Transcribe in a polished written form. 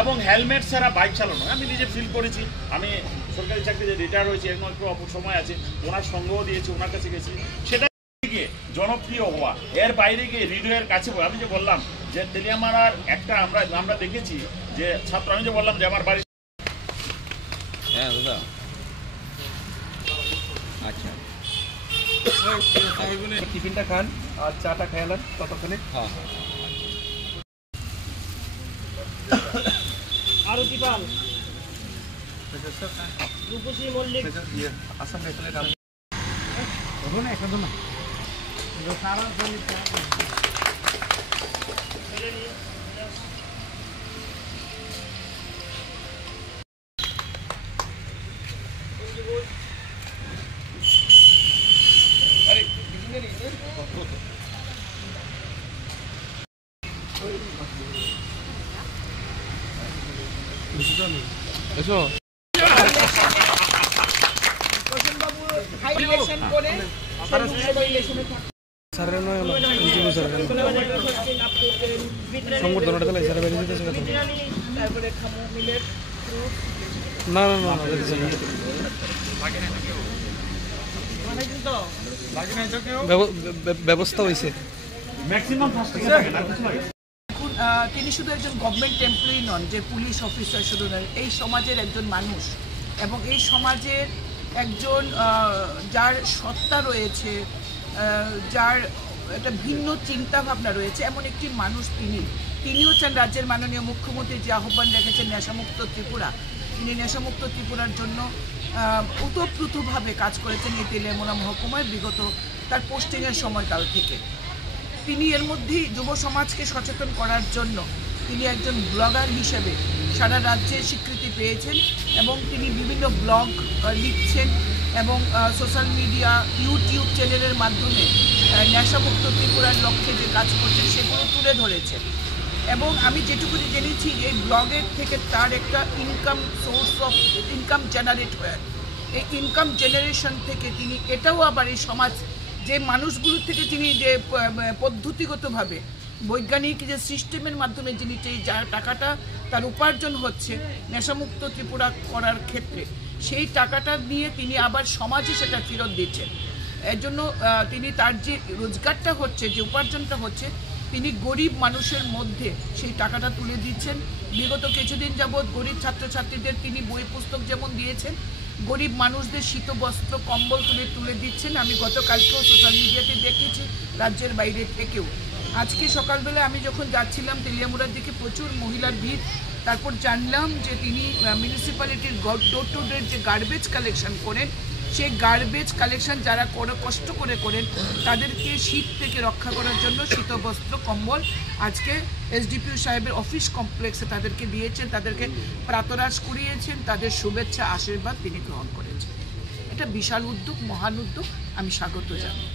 এবং হেলমেট ছাড়া বাইক চালানো আমি নিজে ফিল করেছি। আমি সরকারি চাকরিতে রিটায়ার হয়েছি, এখন একটু সময় আছে, ওনার সঙ্গও দিয়েছি, ওনার কাছে গেছি। সেটা গিয়ে জনপ্রিয় হওয়া, এর বাইরে গিয়ে হৃদয়ের কাছে আমি যে বললাম যে তেলিয়ামারার একটা আমরা দেখেছি যে ছাত্র, আমি যে বললাম যে আমার বাড়ি। হ্যাঁ দাদা, আচ্ছা টিফিনটা খান আর চাটা খেয়ালেন ততক্ষণে। হ্যাঁ আরতি পাল, রূপসী মল্লিক, আসাম রাইফেলের নাম না একদম না সারা এসো সংবর্ধনাটা তাহলে স্যার বেরিয়ে যেতেছে না না না ব্যবস্থা হয়েছে ম্যাক্সিমাম তিনি শুধু একজন গভর্নমেন্ট এমপ্লয়ি নন, যে পুলিশ অফিসার শুধু নয়, এই সমাজের একজন মানুষ এবং এই সমাজের একজন যার সত্তা রয়েছে, যার একটা ভিন্ন চিন্তা ভাবনা রয়েছে, এমন একটি মানুষ তিনিও চান রাজ্যের মাননীয় মুখ্যমন্ত্রী যে আহ্বান রেখেছেন নেশামুক্ত ত্রিপুরা, তিনি নেশামুক্ত ত্রিপুরার জন্য ওতপ্রোতভাবে কাজ করেছেন এই তেলিয়ামুড়া মহকুমায় বিগত তার পোস্টিংয়ের সময়কাল থেকে। তিনি এর মধ্যেই যুব সমাজকে সচেতন করার জন্য তিনি একজন ব্লগার হিসেবে সারা রাজ্যে স্বীকৃতি পেয়েছেন এবং তিনি বিভিন্ন ব্লগ লিখছেন এবং সোশ্যাল মিডিয়া ইউটিউব চ্যানেলের মাধ্যমে নেশামুক্ত ত্রিপুরার লক্ষ্যে যে কাজ করছেন সেগুলো তুলে ধরেছেন। এবং আমি যেটুকুনি জেনেছি এই ব্লগের থেকে তার একটা সোর্স অফ ইনকাম জেনারেট হয়। এই ইনকাম জেনারেশন থেকে তিনি এটাও আবার এই সমাজ যে মানুষগুলোর থেকে তিনি যে পদ্ধতিগতভাবে বৈজ্ঞানিক যে সিস্টেমের মাধ্যমে যিনি যা টাকাটা তার উপার্জন হচ্ছে নেশামুক্ত ত্রিপুরা করার ক্ষেত্রে, সেই টাকাটা নিয়ে তিনি আবার সমাজে সেটা ফেরত দিচ্ছেন। এর জন্য তিনি তার যে রোজগারটা হচ্ছে, যে উপার্জনটা হচ্ছে, তিনি গরিব মানুষের মধ্যে সেই টাকাটা তুলে দিচ্ছেন। বিগত কিছুদিন যাবৎ গরিব ছাত্রছাত্রীদের তিনি বই পুস্তক যেমন দিয়েছেন, গরিব মানুষদের শীত বস্ত্র কম্বল তুলে দিচ্ছেন। আমি গতকালকেও সোশ্যাল মিডিয়াতে দেখেছি, রাজ্যের বাইরে থেকেও। আজকে সকালবেলা আমি যখন যাচ্ছিলাম তেলিয়ামুড়ার দিকে প্রচুর মহিলার ভিড়, তারপর জানলাম যে তিনি মিউনিসিপ্যালিটির ডোর টু ডোর যে গার্বেজ কালেকশন করেন, সেই গার্বেজ কালেকশন যারা কষ্ট করে করেন তাদেরকে শীত থেকে রক্ষা করার জন্য শীতবস্ত্র কম্বল আজকে এসডিপিও সাহেবের অফিস কমপ্লেক্সে তাদেরকে দিয়েছেন, তাদেরকে প্রাতরাশ করিয়েছেন, তাদের শুভেচ্ছা আশীর্বাদ তিনি গ্রহণ করেছেন। এটা বিশাল উদ্যোগ, মহান উদ্যোগ, আমি স্বাগত জানাই।